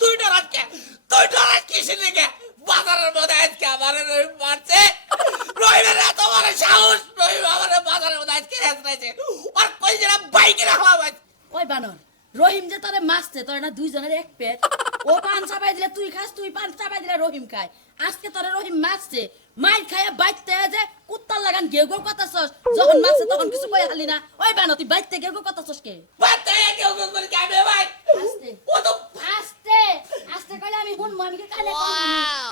তুই ডরাস কে? তুই ডরাস কিসের দিকে? বাজারের মধ্যে আজকে আমার রহিম মারছে। রহিমের এত বড় সাহস, রহিম আমার বাজারের মধ্যে আজকে হেঁচড়াইছে। আর কই যেন বাইকে রাখলাম আজ। ওই বানর রহিম যে তোরে মারছে তোর না দুইজনের এক পেট ও পান চাপাই দিলে তুই খাস তুই পান চাপাই দিলে রহিম খায় আজকে তোরে রহিম মারছে মাইর খাইয়া বাইতে যে কুত্তার লাগান গেউ গেউ কথাছস যখন মারছে তখন কিছু কই হালি না ওই বানর তুই বাইতে গেউ গেউ কথাছস কে বাচ্চা কেউ কেউ করে কামে ভাই। আস্তে ও তো আস্তে আস্তে কইলে আমি শুনবো আমি কি কানে শুনবো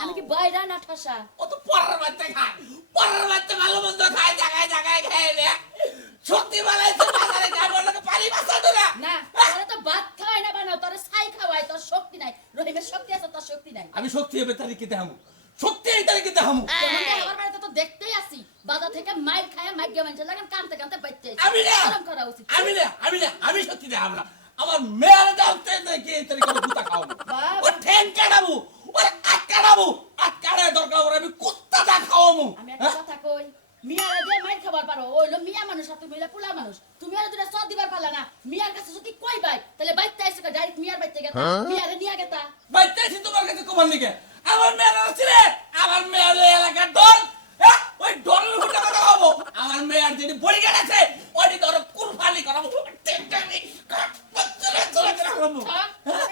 আমি কি বাইরা না ঠসা ও তো পরের বাচ্চা খায়। পরের বাচ্চা ভালো মন্দ খায়, জায়গায় জায়গায় খেয়ে নে। শক্তি বানাইছে বাজারে যাবো না পানি বাঁচা না। না তোরে তো ভাত খাওয়াই না বানর তোরে ছাই খাওয়াই তোর শক্তি নাই রহিমের শক্তি আছে তোর শক্তি নাই আমি শক্তি হবে তারিখে দেখামু, শক্তি এই তারিখে দেখামু। আমার বাড়িতে তো দেখতেই আসি বাজার থেকে মাইর খায়া মাইর গিয়ে মানুষের লাগান কানতে কানতে বাইতে আমি না, গরম করা উচিত আমি শক্তি দেখাম না। আমার মেয়ের দামতে দেখি এই তারিখে কুত্তা খাওয়াবো। ও ঠ্যাং কাটাবো, ওর আট কাটাবো, আট কাটায় দরকার ওর আমি কুত্তাটা খাওয়াবো। আমি একটা কথা কই মিয়ারা দিয়ে মাইর খাবার পারো ওইলো মিয়া মানুষ আর তুমি হইলা পুলা মানুষ তুমি আর দুটা সদ দিবার পারলা না মিয়ার কাছে যদি কই বাই তাহলে বাইতে আইছো ডাইরেক্ট মিয়ার বাইতে গেতা মিয়ারে নিয়া গেতা বাইতেছি তোমার কাছে কমান দিকে। আমার মেয়ের আছে রে, আমার মেয়ের এলাকার ডন। ওই ডনের উপর টাকা খাওয়াবো। আমার মেয়ের যদি বডিগার্ড আছে ওই ধরো কুরবানি করাবো। টেকটানি চলে চলে চলে খাবো।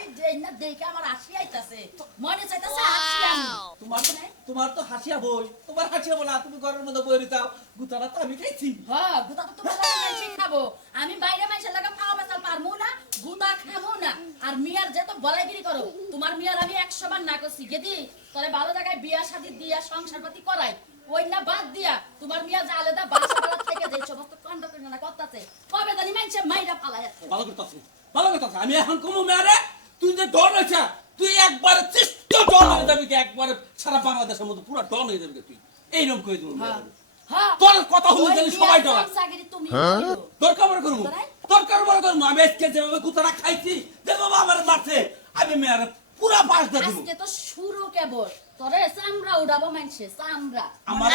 এই দেই না দেখে আমার হাসি আইতাছে মনে চাইতাছে হাসি আমি তোমার তো হাসিয়া বই, তোমার হাসিয়া বলা তুমি ঘরের মধ্যে বই যাও। গুতারা তো আমি খাইছি। হ্যাঁ গুতা তো তোমার লাগা মাইছি খাবো আমি বাইরে মাইছের লাগা খাওয়া বাসাল পারমু না গুতা খামু না আর মিয়ার যে তো বলাইগিরি করো তোমার মিয়ার আমি 100 বার না করছি গেদি তোরে ভালো জায়গায় বিয়া শাদী দিয়া সংসার পাতি করাই ওই না বাদ দিয়া তোমার মিয়া যা আলাদা বাসা বাড়া থেকে যে সমস্ত কাণ্ড কারখানা করতেছে কবে জানি মাইছে মাইরা ফালাই আছে ভালো করতেছি, ভালো করতেছি। আমি এখন কমু মেয়ারে, তুই যে ডন হয়েছে তুই একবার চেষ্ট ডন হয়ে যাবি কি, একবারে সারা বাংলাদেশের মধ্যে পুরো ডন হয়ে যাবি তুই। এইরকম কই দেবো হ্যাঁ তোর কথা হলে জানি সবাই ডরা। সাগিরি তুমি দরকার মনে করবো, দরকার মনে করবো। আমি আজকে যেভাবে কুতারা খাইছি যে বাবা আমার মারছে আমি মেয়ারে পুরা পাশ দিয়ে দিব। আজকে তো শুরু কেবল তোরে চামড়া উড়াবো মানছে চামড়া আমার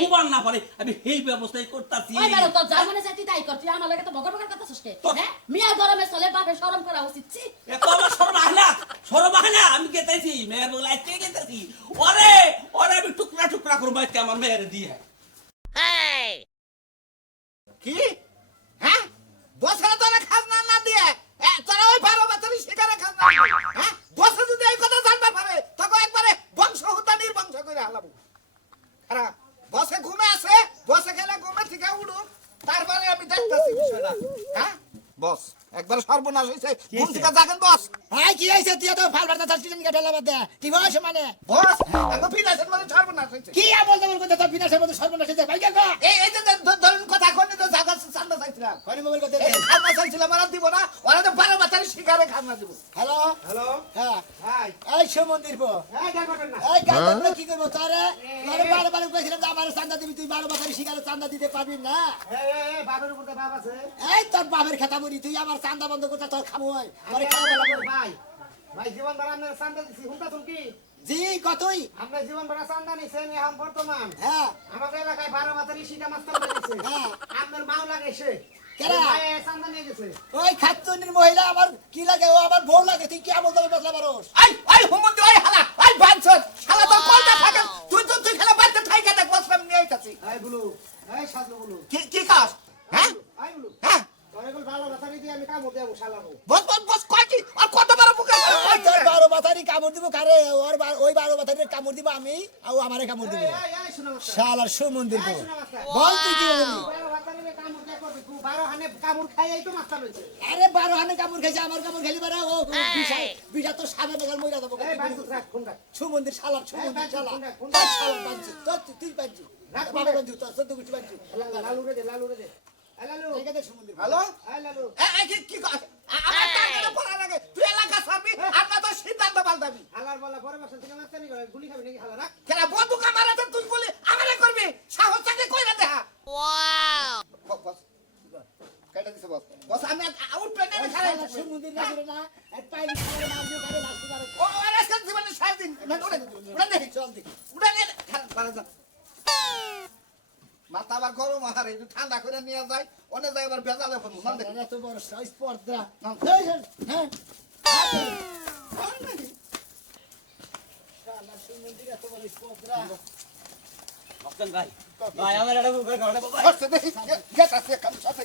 কুবান না পারে আমি এই ব্যবস্থাই করতেছি। ওই বেলা তো যা মনে চাইতি তাই কর তুই আমার লাগে তো বকর বকর কথা শুনতে হ্যাঁ মিয়া গরমে চলে বাপে শরম করা উচিত ছি এত আমার শরম আহলা আমি গেতেছি মেয়ের বলে আজকে গেতেছি। ওরে ওরে আমি টুকরা টুকরা করবো আজকে আমার মেয়ের দিয়ে। কি হ্যাঁ বছরে তোরা খাজনা না দিয়ে তোরা ওই 12 বছরই শিকারে খাজনা হ্যাঁ বছর যদি এই কথা জানতে পারে তখন একবারে বংশ হত্যা নির্বংশ করে হালাবো। খারাপ বসে ঘুমে আছে, বসে খেলে ঘুমে থেকে উঠুক তারপরে আমি দেখতেছি বিষয়টা। হ্যাঁ বস একবার সর্বনাশ হয়েছে, ঘুম থেকে জাগেন বস। হ্যাঁ কি হয়েছে তুই তো ফাল বার্তা চাচ্ছিস নি কাটালা বাদ দে কি বয়স মানে বস এখন ফিনান্সের মধ্যে সর্বনাশ হয়েছে। কি আর বলতে বলতে তো বিনাশের মধ্যে সর্বনাশ হয়েছে ভাই কাকা এই যে ধরুন কথা কোন তো জায়গা চান্দা চাইছিলাম, কোন মোবাইল কথা এই খাজনা চাইছিলাম আর দিব না, ওরা তো 12 বছরই শিকারে খাজনা দিব। হ্যালো হ্যালো হ্যাঁ হাই এই সমন্দির পো এই দেখবেন না এই গাড়ি কি করবো তোরে তোরে 12 বার কইছিলাম যে আমার চান্দা দিবি তুই 12 বছর শিকারে চান্দা দিতে পারবি না। এই বাবার উপর বাপ আছে। এই তোর বাপের খেতা বলি তুই আমার চান্দা বন্ধ করতে তোর খামু হয় তোরে খাওয়া ভাই ভাই জীবন ভরা আপনার চান্দা দিছি হুনটা তুমি জি কতই আমরা জীবন ভরা চান্দা নিছেন এখন বর্তমান হ্যাঁ আমাদের এলাকায় 12 মাথারি শিকা মাস্টার দিছে। হ্যাঁ। আপনার মাও লাগেছে কেরা? ভাই চান্দা নিয়ে গেছে। ওই খাতুনের মহিলা আমার কি লাগে ও আমার বউ লাগে তুই কি আমল দলে বসলা পারোস আই হুমন্দি ওই হালা আই বানছর শালা তো কলটা থাকে তুই খেলা বাইতে থাইকা দেখ বসলাম নিয়ে আইতাছি। এই বলু এই সাজলো বলু কি কাজ হ্যাঁ এই বলু হ্যাঁ তোরে বল ভালো কথা দিয়ে আমি কাম দেব শালাবো বস কয় কি আর কত বড় বুকে ওই তোর 12 মাথারি কামড় দিব কারে ওর ওই 12 মাথারি কামড় দিব আমি আর আমারে কামড় দিব এই শোনা মাস্টার শালার সুমন্দির এই পো শোনা মাস্টার বল তুই কি বলবি বারো ভাতারে কাম দেব তুই 12 হানে কামড় খাই এই তো মাস্টার হইছে আরে 12 হানে কামড় খাইছে আমার কামড় খাইলি পারে ও বিশা তো সাবে নগর মইরা দেব এই বাস রাখ ফোন রাখ সুমন্দির শালার সুমন্দির শালা কোন তার শালার বাঞ্চি তোর তুই বাঞ্চি বাবা বাঞ্চি তোর সদ্য গুটি বাঞ্চি লালু রে দে এই লালু এই কথা সুমন্দির হ্যালো এই লালু এই কি কাজ আমার টাকাটা পড়া লাগে তুই এলাকা ছাড়বি আমরা তো সিদ্ধান্ত পাল্টাবি। হালার বলা পরে বসে থেকে মাস্টার নি করে গুলি খাবি নাকি হালা রাখ কেন বন্দুক আমারে তো তুই বলি আমারে করবি সাহস থাকে কইরা দেখা। ওয়াও বস কেটে দিছে বস আমি আউট পেনে খারাই শালার সুমন্দির না করে না এই পাইলি শালার নাম দিয়ে করে নাচতে পারে ও আরে আজকাল জীবনে 7 দিন উড়ে দেখি চল দেখি উড়ে নে খারাপ পারে যা মাথা আবার গরম আরে একটু ঠান্ডা করে নিয়ে যায় অনেক জায়গায় আবার ভেজালে ফেলবো না দেখ এত বড় সাইজ পর্দা হ্যাঁ তোমার এই কোবরা মস্তান ভাই ভাই আমার এটা বুকের ঘরে বাবা ধরছে দেখি গেট আছে কানে সাথে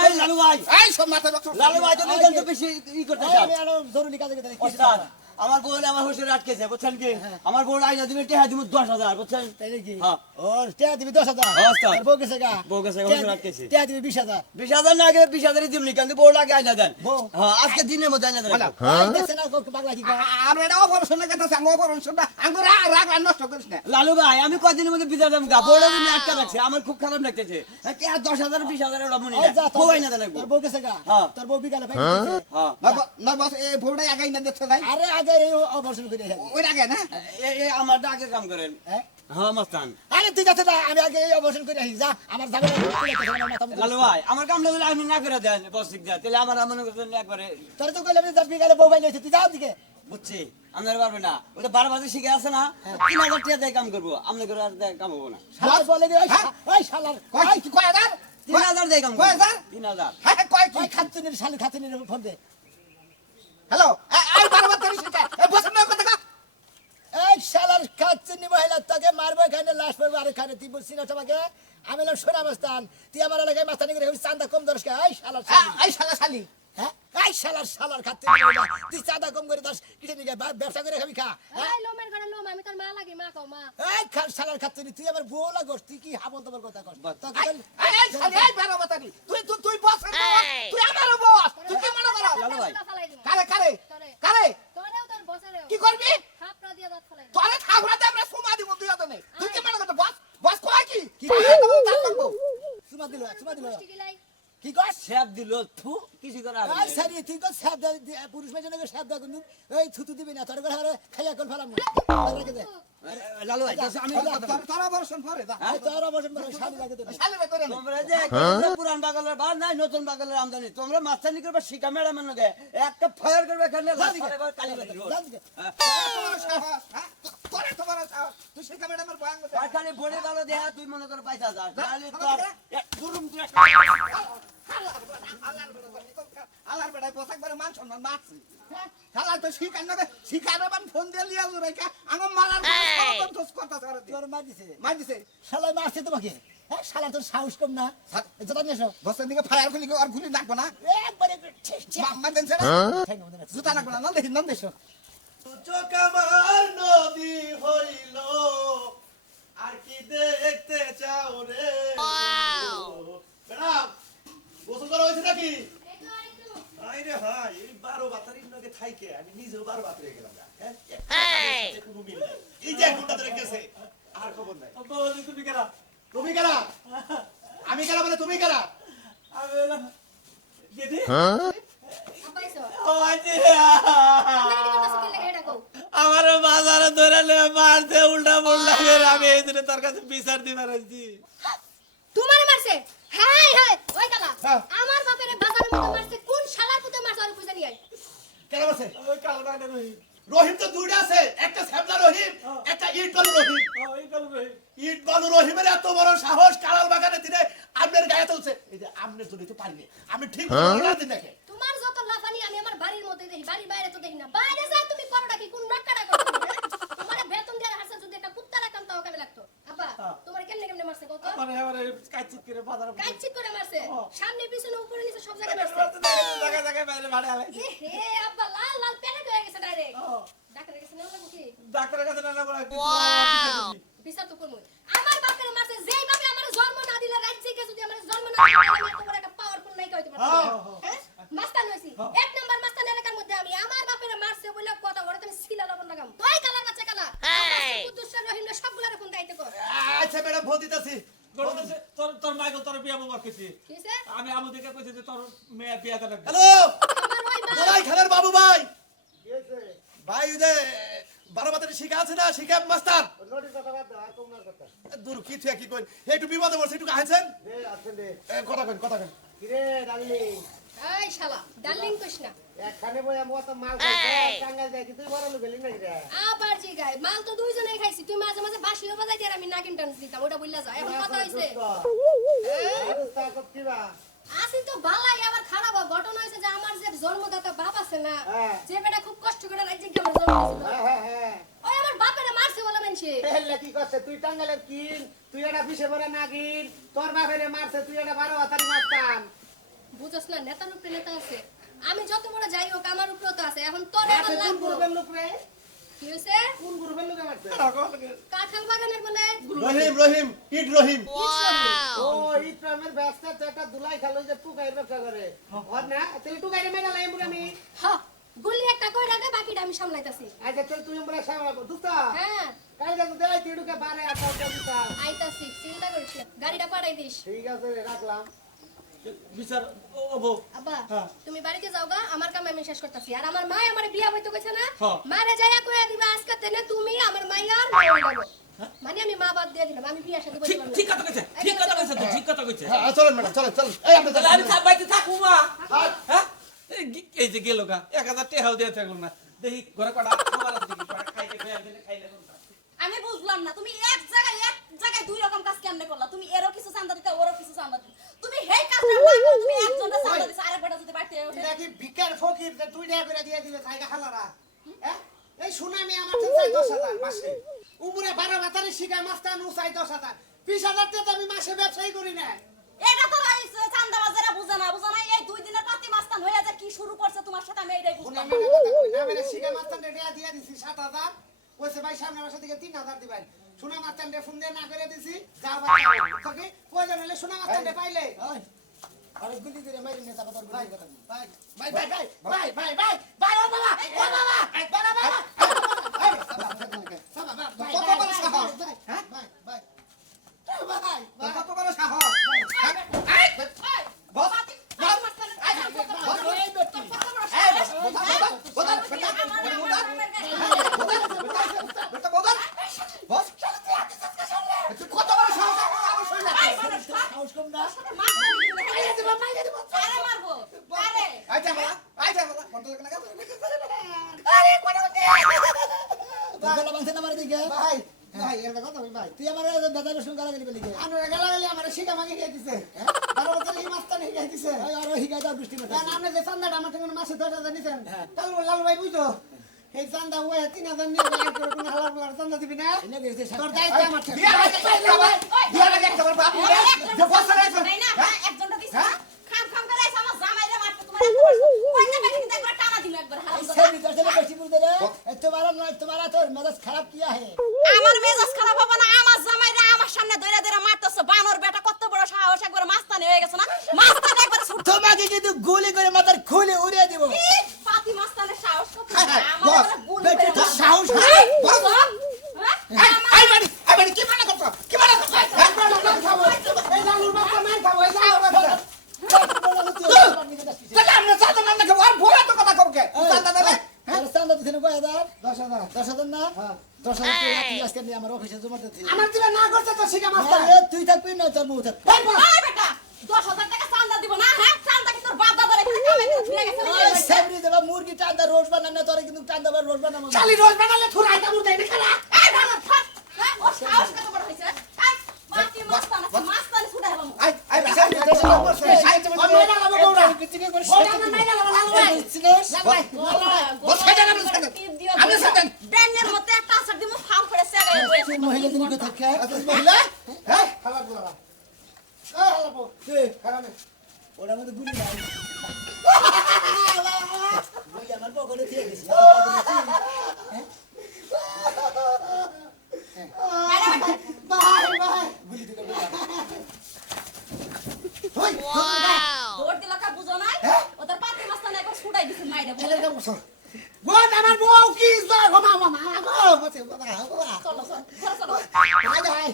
এই লালু ভাই এই সব মাথা রক্ত লালু ভাই তুমি কিন্তু বেশি ই করতেছ আমি আরো জরুরি কাজে গেছি ওস্তাদ আমার বোন আমার হুশে আটকেছে বুঝছেন কি আমার বোন আইনা দিবে টেহা দিমু 10,000 বুঝছেন তাই নাকি হ্যাঁ ওর টিয়া দিবি 10,000 হ্যাঁ, ওস্তাদ। আর বউ গেছে গা বউ গেছে, হুজুর আটকেছে। টিয়া দিবি 20,000 20,000 না আগে 20,000 দিমনি কিন্তু বউ লাগে আইনা দেন বউ? হ্যাঁ আজকে দিনের মধ্যে আইনা দেন দেখছেন না পাগলা কি কয়? আর এটা অপারেশনের কথা সাঙ্গ অপারেশনটা আঙ্গুর রাগ আর নষ্ট করিস না লালু ভাই আমি কদিনের মধ্যে বিচার দাম গা বড় দিন আটকা রাখছে আমার খুব খারাপ লাগতেছে কে 10,000 20,000 এর মনি ওই যা না বউ আইনা দেন তোর বউ গেছে গা হ্যাঁ। তোর বউ বিকালে পাইছে হ্যাঁ না বস এই ভোড়া আগাই না দেখতে যাই আরে আগে এই অপারেশন করে যাই ওই আগে না এই আমার আগে কাম করেন হ্যাঁ হ্যাঁ মস্তান আরে তুই যাতে না আমি আগে এই অপারেশন করে আসি যা আমার যাবে লালু ভাই আমার কাম লাগলে আপনি না করে দেন বসিক দেন তাহলে আমার মনে করছেন একবারে তোর তো কইলাম যে বিকালে বউ পাইলে তুই যা দিকে বুঝছি আপনার পারবে না ওটা 12 বাজে শিখে আছে না 3,000 টাকা দিয়ে কাম করবো আপনি করে আর দিয়ে কাম হবো না শালা বলে রে ওই শালার কয় কি কয় হাজার 3,000 দিয়ে কাম কয় করবো হাজার? 3,000 হ্যাঁ কয় কি ওই খাতুনের শালি খাতুনের ফোন দে হ্যালো এই বারবার তোর শিখা এই বসেন না কথা এই শালার খাতুনি মহিলা তোকে মারবো এখানে লাশ পড়বে আর এখানে তুই বলছিস না তোমাকে আমি লোক সোনা মাস্তান তুই আমার এলাকায় মাস্তানি করে চাঁদা কম দরস এই শালার শালি এই শালা শালি হ্যাঁ এই শালার খাতুনি মহিলা তুই চাঁদা কম করে দশ কিসে নিয়ে ব্যবসা করে খাবি খা হ্যাঁ? এই লোমের ঘরে লোম আমি তোর মা লাগি মা কও মা এই শালার খাতুনি তুই আমার বউ লাগস তুই কি হাবন তোমার কথা কর তোকে এই শালি এই বারবার তারি তুই বস তুই আমারও বস তুই কি মনে করো লালু ভাই। ফালাই দিমু কারে কারে কারে তোরেও তোর বসেরেও কি করবি খাপড়া দিয়া দাঁত ফালাই তোরে থাকরাতে আমরা সুমা দিব তুই আদনে তুই কি মনে করছ বস বস কয় কি কি? চুমা দিল ঠিক লাই কি কর শেপ দিল থু কিছু করে আর এই সারি তুই কর সাপ পুরুষ মেজনকে সাপ দা কিন্তু এই থুতু দিবি না তোর ঘরে খাইয়া কল ফেলাম না রেখে দে লালু ভাই আমি তোরা বর্ষণ পরে দা এই তোর অবশ্য মানে শালি লাগে তো শালি রে করে তোমরা যে পুরান বাগালের বাদ নাই নতুন বাগালের আমদানি তোমরা মাস্টানি করবে শিকা ম্যাডামের লগে একটা ফায়ার করবে এখানে কালি বাতি জান দিকে তোরে তোমার সাহস তুই শিখা ম্যাডামের বয়ান করতে খালি বলে ভালো দেয়া তুই মনে করে পয়সা যাস তাহলে তোর দুরুম তুই আলার বেড়ায় পোশাক পরে মান সম্মান মারছি শালা তো শিখান না শিখারে বান ফোন দিয়ে লিয়া যাবে কা আঙ্গ মারার কথা করে তোর মার দিছে মার দিছে শালা মারছে তোমাকে হ্যাঁ শালা তোর সাহস কম না জোতা নিয়ে এসো বসের দিকে ফায়ার খুলি আর খুলি নাকবো না একবারে মার দেন জুতা নাকবো না না দেখি নাম দেশো চোকামার নদী হইল আর কি দেখতে চাও রে ম্যাডাম গোসল করা হয়েছে নাকি আইরে ভাই এই 12 বাতারির নগে থাইকে আমি নিজেও 12 বাতারে গেলাম না হ্যাঁ কোনো মিল নাই এই যে ঘন্টা ধরে গেছে আর খবর নাই তুমি কেনা তুমি কারা আমি কারা মানে তুমি কারা আব্বাইছো ও আইছে আমি কি কথা শিখলে এটা কও আমার বাজারে ধরে লে মারতে উল্টা পুল্টা করে আমি এই দিনে তোর কাছে বিচার দিবার আইছি তোমারে মারছে হাই হাই ওই কালা আমার বাপেরে বাজারের মধ্যে মারছে কোন শালার পুতে মারছে আর কইছে নি আই কেন বসে ওই কালো ডাক্তার রহি রহিম তো দুইটা আছে একটা শ্যামলা রহিম একটা ইট বালু রহিম ওই কালো রহি ইট বালু রহিমের এত বড় সাহস কালাল বাগানে দিনে আমনের গায়ে তুলছে এই যে আমনের জন্য তো পারিনি আমি ঠিক বলা দিন দেখে তোমার যত লাফানি আমি আমার বাড়ির মধ্যে দেখি বাড়ির বাইরে তো দেখি না বাইরে যা তুমি করোটা কি কোন রাক্কাটা করো তোমার বেতন দেওয়ার হাসা যদি একটা কুত্তা রাখতাম তাও কামে লাগতো আব্বা তোমার কেমনে কেমনে মারছে কত মানে আমারে কাচিত করে বাজারে কাইচিক করে মারছে সামনে পিছনে উপরে নিচে সব জায়গায় মারছে জায়গা জায়গায় বাইরে ভাড়া আলাই এ হে আব্বা লাল লাল প্যানেট হয়ে গেছে ডাইরেক্ট ডাক্তার কাছে নেওয়া লাগবে কি ডাক্তারের কাছে না বলা বিচার তো করবো আমার বাপের মারছে যেই ভাবে আমার জন্ম না দিলে রাজ্যকে যদি আমার জন্ম না দিলে আমি তোমার একটা পাওয়ারফুল নাই কইতে পারতাম হ্যাঁ মাস্তান হইছি এক নাম্বার মাস্তান এলাকার মধ্যে আমি আমার বাপের মারছে বলে কথা বলে তুমি সিলা লবণ লাগাম তুই কালার বাচ্চা কালা কুদ্দুস রহিম সবগুলা ফোন দাইতে কর আচ্ছা ম্যাডাম ফোন দিতেছি তোর তোর মাইকেল তোর বিয়া বাবা কইছি কিসে আমি আমু দিকে কইছি যে তোর মেয়ে বিয়া দেবে হ্যালো আমার ওই বাপ দোলাই খানের বাবু ভাই ভাই ওই যে 12 বাতারি শিখা আছে না শিখা মাস্টার দূর কি থেকে কি কই একটু বিপদে পড়ছে একটু আছেন কথা কই কথা কই কিরে ডার্লিং এই শালা ডার্লিং কইস না একখানে বইয়া মত মাল খাই টাঙ্গাল দেয় তুই বড় লোক গেলি নাকি রে আবার জি গায় মাল তো দুইজনেই খাইছি তুই মাঝে মাঝে বাসিও বাজাই দিয়ে আমি নাগিন টান দিতাম ওটা বললা যা এখন কথা হইছে তা করতিবা আসি তো বালাই আবার খারাপ ঘটনা হইছে যে আমার যে জন্মদাতা বাপ আছে না হ্যাঁ। যে বেটা খুব কষ্ট করে রাজ্যে গেল জন্ম দিছিল হ্যাঁ ওই আমার বাপেরে মারছে মানছে হেল্লা কি করছে তুই টাঙ্গালের কিন তুই এটা বিষে ভরে নাগিন তোর বাপেরে মারছে তুই এটা 12 হাতারি মারতাম বুঝছ না নেতার উপরে নেতা আছে আমি যত বড় যাই হোক আমার উপরে তো আছে এখন তোর আচ্ছা, আমার কোন লাগবো গ্রুপের লোক রে কি হইছে কোন গ্রুপের লোক মারছে কাঁঠাল বাগানের বলে রহিম রহিম ইট রহিম ও ইট্রামের ব্যস্ত তো একটা দুলাই খালো যে টুকাইয়ের ব্যবসা করে ওর না তাহলে টুকাইরে মেরা লাইম আমি হ্যাঁ গুলি একটা কই রাখে বাকিটা আমি সামলাইতাছি আচ্ছা চল তুই আমরা সামলা দোস্ত হ্যাঁ কাল যাবো দেই তুই ঢুকে 12 আটা দিতা আইতাছি চিন্তা করিস না গাড়িটা পাঠাই দিস ঠিক আছে রে, রাখলাম বিচার ও বউ আব্বা তুমি বাড়িতে যাও গা আমার কাম আমি শেষ করতেছি আর আমার মা আমার বিয়া হইতে কইছে না হ্যাঁ। মারে যাইয়া কইয়া দিবা আজকে তেনে তুমি আমার মাইয়া আর মাইয়া যাবো মানে আমি মা বাদ দিয়ে দিলাম আমি বিয়ার সাথে বলতে পারবো না। ঠিক কথা কইছে ঠিক কথা কইছে তুই ঠিক কথা কইছে হ্যাঁ চলেন ম্যাডাম চলেন চলেন এই আপনি তাহলে আমি বাইতে থাকবো মা হ্যাঁ এই যে গেল গা 1000 টাকাও দিয়ে থাকলো না দেখি ঘরে কটা খাবার আছে দেখি কটা খাইতে খাইলে আমি বুঝলাম না তুমি এক জায়গায় দুই রকম কাজ কেমনে করলা তুমি এরও কিছু চান্দা দিতে ওরও কিছু চান্দা দিতে তুমি হেই কাজটা না করে তুমি একজনটা চান্দা দিছ আরেকটা যদি বাড়তে ওঠে দেখি ভিকার ফকির যে 2 টাকা করে দিয়ে দিবে জায়গা খালারা হ্যাঁ এই সুনামি আমার তো চাই 10,000 মাসে উপরে 12 বাতারি শিখা মাস্তান উসাই 10,000 20,000 তে তো আমি মাসে ব্যবসায়ী করি না এটা তো ভাই চান্দা বাজারে বুঝে না এই দুই দিনের পাতি মাস্তান হইয়া যে কি শুরু করছে তোমার সাথে আমি এইটাই বুঝলাম সুনামি কথা কই না মেরে শিখা মাস্তান রে দিয়ে দিছি 7,000 কইছে ভাই সামনে মাসে থেকে 3,000 দিবেন সুনা মাস্তান রে ফোন দিয়ে না করে দিছি যা ভাই তোকে প্রয়োজন হলে সুনা মাস্তান রে পাইলে আরে গুলি করে মারি নেতা কথা ভাই গুলি কথা ভাই ভাই ভাই ভাই ভাই ভাই ভাই ও বাবা ও বাবা বাবা কত বড় সাহস হ্যাঁ ভাই ভাই ভাই কত বড় সাহস বস সাহস কম না গলা বাঁধছে না মারে দিকে ভাই ভাই এটা কথা ভাই তুই আমার বেদারের সঙ্গে গালাগালি করলি কে আমরা গালাগালি আমার শিখা মাগি খেয়ে দিছে 12 বছর এই মাস্তান খেয়ে দিছে ওই আর হিগাই দাও বৃষ্টি মতো না আপনি যে চান্দাটা আমার থেকে মাসে 10,000 নিছেন তাহলে লাল ভাই বুঝতো এই চান্দা ওই 3,000 নিয়ে আর করে কোন হালার বলার চান্দা দিবি না এনে গেছে তোর দায়িত্ব আমার দিয়া লাগে একটা বাপ যে বছর আছে একজনটা দিছ খাম খাম করে আইছ আমার জামাইরে মারতে তোমার কইতে পারি কিন্তু একবার টানা দিল একবার হারাম সেই ভিতর থেকে বেশি বুঝতে রে তোমারা তোর মেজাজ খারাপ কিয়া হে আমার মেজাজ খারাপ হবে না আমার জামাইরা আমার সামনে ধরে ধরে মারতেছে বানর বেটা কত বড় সাহস একবার মাস্তানি হয়ে গেছে না মাস্তানি একবার ছুট তোমাকে কিন্তু গুলি করে মাথার খুলে উড়িয়ে দিব পাতি মাস্তানের সাহস কত বস, আমার তোর সাহস বস আই বাড়ি কি মানে করছ কি মানে করছ এই লালুর বাপ মান খাবো এই লালুর বাপ তাহলে আমরা চাঁদা মান খাবো আর ভোলা তো কথা কবকে চাঁদা দেবে চান্দা দিতে কয় হাজার 10,000 10,000 না 10,000 তুই আজকে নিয়ে আমার অফিসে জমা দিতে আমার দিবে না করছে তো শিখা মাস্টার তুই থাকবি না তোর বউ থাকবি এই বস ওই বেটা 10,000 টাকা চান্দা দিব না হ্যাঁ চান্দা কি তোর বাপ দাদারে এখানে কামে ভুলে গেছে ওই সাবরি দেবা মুরগি টান্দা রোজ বানান না তোরে কিন্তু টান্দা বার রোজ বানাবো চালি রোজ বানালে থুরাইটা মুরদাই না খেলা এই বানর থাক হ্যাঁ ও সাহস কত বড় হইছে এই পাতি মাস্তান আছে মাস্তানি ছুটাই হবো আই বেশা আমি মাইনা লাবো বউরা বউরা আমি মাইনা লাবো লালু ভাই লালু ভাই বস খাইতে না আমি সাথে ব্যানের মতে একটা আসার দিমু ফাম করে সেগায় হইছে মহিলা দিন কো থাকে মহিলা হ্যাঁ খালা বউরা হালা বউ খালা না ওরা মধ্যে গুলি নাই গুলি আমার পকেটে দিয়ে গেছে ভাই ভাই গুলি দিতে ওই দৌড় দিলা কা বুঝো নাই ওদের পাতি মাস্তান একবার ছুটাই দিছে মাইরা বলে এলাকা বসো গোদ আমার বউ কি জয় মামা মামা গো বসে বাবা বাবা চলো চলো ঘরে চলো ভাই ভাই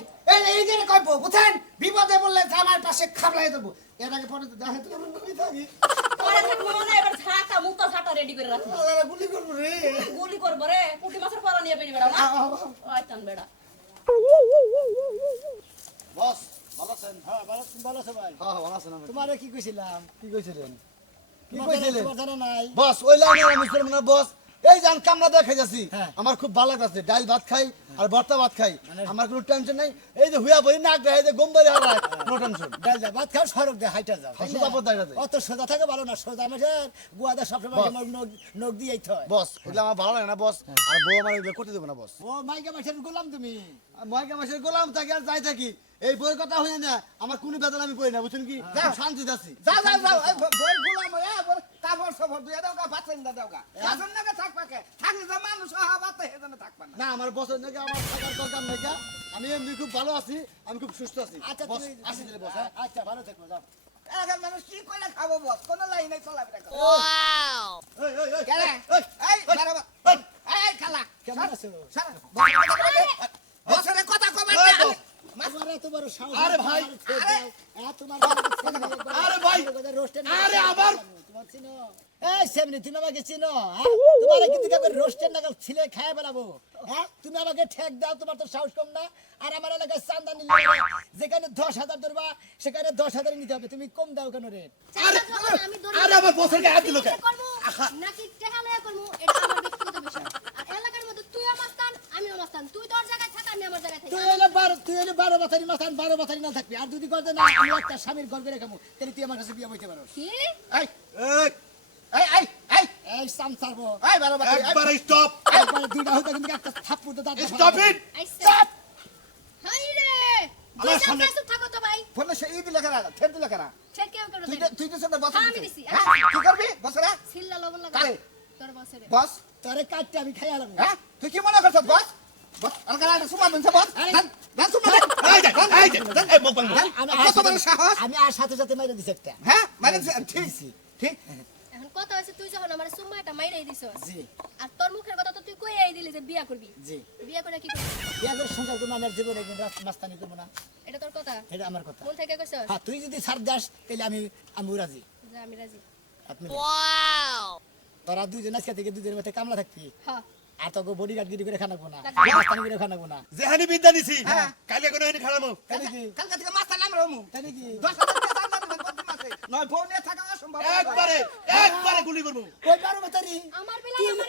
এই যে কইবো বুঝেন বিপদে বললে জামার পাশে খাবলাই দেব এর আগে পরে তো দেখে তো কেমন কই থাকি পরে থাকবো মনে এবার ঝাঁটা মুতা ঝাঁটা রেডি করে রাখো আল্লাহ গুলি করব রে গুলি করবো রে পুটি মাছের পরা নিয়ে বেরিয়ে বেড়া না ওই টান বেড়া বস ভালো আছেন হ্যাঁ ভালো আছে ভাই হ্যাঁ ভালো আছেন আমি তোমারে কি কইছিলাম কি কইছিলেন কি কইছিলেন তোমার জানা নাই বস ওই লাইনে আমি ছিলাম না বস এই যে আমি কামড়া দিয়ে খাই যাচ্ছি হ্যাঁ। আমার খুব ভালো লাগছে ডাল ভাত খাই আর ভর্তা ভাত খাই আমার কোনো টেনশন নাই এই যে হুয়া বই নাক দেয় এই যে গম্বারি হারায় নো টেনশন ডাল যা ভাত খাও সড়ক দে হাইটা যাও সোজা পথ দাঁড়াতে। অত সোজা থাকে ভালো না সোজা আমাদের গুয়াদা সবসময় নখ দিয়েই থয় বস এগুলো আমার ভালো লাগে না বস আর বউ আমার এগুলো করতে দেবো না বস ও মাইকা মাসের গোলাম তুমি ময়কা মাসের গোলাম থাকি আর যাই থাকি এই বইয়ের কথা হয়ে না আমার কোনো বেতন আমি করি না বুঝছেন কি শান্তিতে আছি যাও যাও যাও এই বই গুলাম কাপড় সবর দিয়ে দাও গা বাচ্চান দাও গা বাচ্চান নাকি থাকবা কে থাকলে যে মানুষ বাচ্চা হেজনে থাকবা না না আমার বছর নাকি আমার থাকার দরকার নাকি আমি এমনি খুব ভালো আছি আমি খুব সুস্থ আছি আচ্ছা বস তুমি আসি দিলে বস হ্যাঁ? আচ্ছা ভালো থাকো যাও এলাকার মানুষ কি করে খাবো বস কোন লাইনে চলাফেরা করো এই, এই, এই, কেরে এই, এই বরাবর এই খালা কেমন আছো সারা বছরে কথা কবে এই বস। তোমার এত বড় সাহস আরে ভাই, তোমার আরে ভাই, রোস্টে আরে আবার তোমার চিনো এই সেমনি তুমি আমাকে চিনো হ্যাঁ? তোমার কিন্তু কেবল রোস্টের নাগাল ছিলে খায় বেড়াবো হ্যাঁ তুমি আমাকে ঠেক দাও তোমার তো সাহস কম না আর আমার এলাকায় চান্দা নিলে যেখানে 10,000 ধরবা সেখানে 10,000 নিতে হবে তুমি কম দাও কেন রে আরে আমি ধরে আরে আমার বসের গায়ে হাত দিল কে করবো নাকি টেকা লয়া করবো এটা আমার ব্যক্তিগত বিষয় আর এলাকার মধ্যে তুইও মাস্তান আমিও মাস্তান তুই তোর জায়গায় থাক আমি আমার জায়গায় থাকি তুই এলে 12 বাতারি মাথান 12 বাতারি না থাকবি আর যদি করতে না আমি একটা স্বামীর গর্বে রেখামু তাহলে তুই আমার কাছে বিয়ে হইতে পারো কি এই এই, এই এই এই এই সাম সারবো এই বরাবর একবার স্টপ একবারে দুইটা হইতে কিন্তু একটা থাপ্পড় তো দাঁত স্টপ ইট আইসা হাই রে তুই আমার সামনে- সামনে থাকো তো ভাই ফোনে সে ঈদ লেখা রাখা ঠেপ লেখা রাখা সে কেউ করে তুই দেয় তুই তো সাথে বস হ্যাঁ, আমি দিছি, হ্যাঁ আমি কি করবি বছরে সিল্লা লবণ লাগা কারে? তোর বসে রে বস তোরে কাটতে আমি খাইয়া লাগবো হ্যাঁ তুই কি মনে করছ বস বস আলগা রাখা সুমা দিন বস দেন সুমা দেন এই যে এই যে এই মুখ বন্ধ আমি কত বড় সাহস আমি আর সাথে সাথে মাইরা দিছি একটা হ্যাঁ মানে ঠিক ঠিক এখন কথা হইছে তুই যখন আমার সুম্মা একটা মাইরাই দিছস জি আর তোর মুখের কথা তো তুই কইয়াই দিলি যে বিয়া করবি জি বিয়া করে কি করবি বিয়াদের সংসার করবো আমার জীবনে একদিন মাস্তানি করবো না এটা তোর কথা এটা আমার কথা মন থেকে কইছস হ্যাঁ তুই যদি ছাড় দাস তাহলে আমি রাজি যে আমি রাজি আপনি তোরা দুইজন আজকে থেকে দুজনের মধ্যে কামলা থাকবি হ্যাঁ আর তোকে বডিগার্ড গিরি করে খানাবো না লাগবে। মাস্তানি করে খানাবো না যেহানি বিদ্যা নিছি কালকে কোনো এনে খাড়ামু তাই নাকি কালকে থেকে মাস্তা নাম রমু তাই নাকি 10,000 টাকা দাম দিবেন প্রতি মাসে নয় ফোন নিয়ে থাকা অসম্ভব একবারে একবারে গুলি করবো কই 12 বাতারি আমার বেলা তুই আমার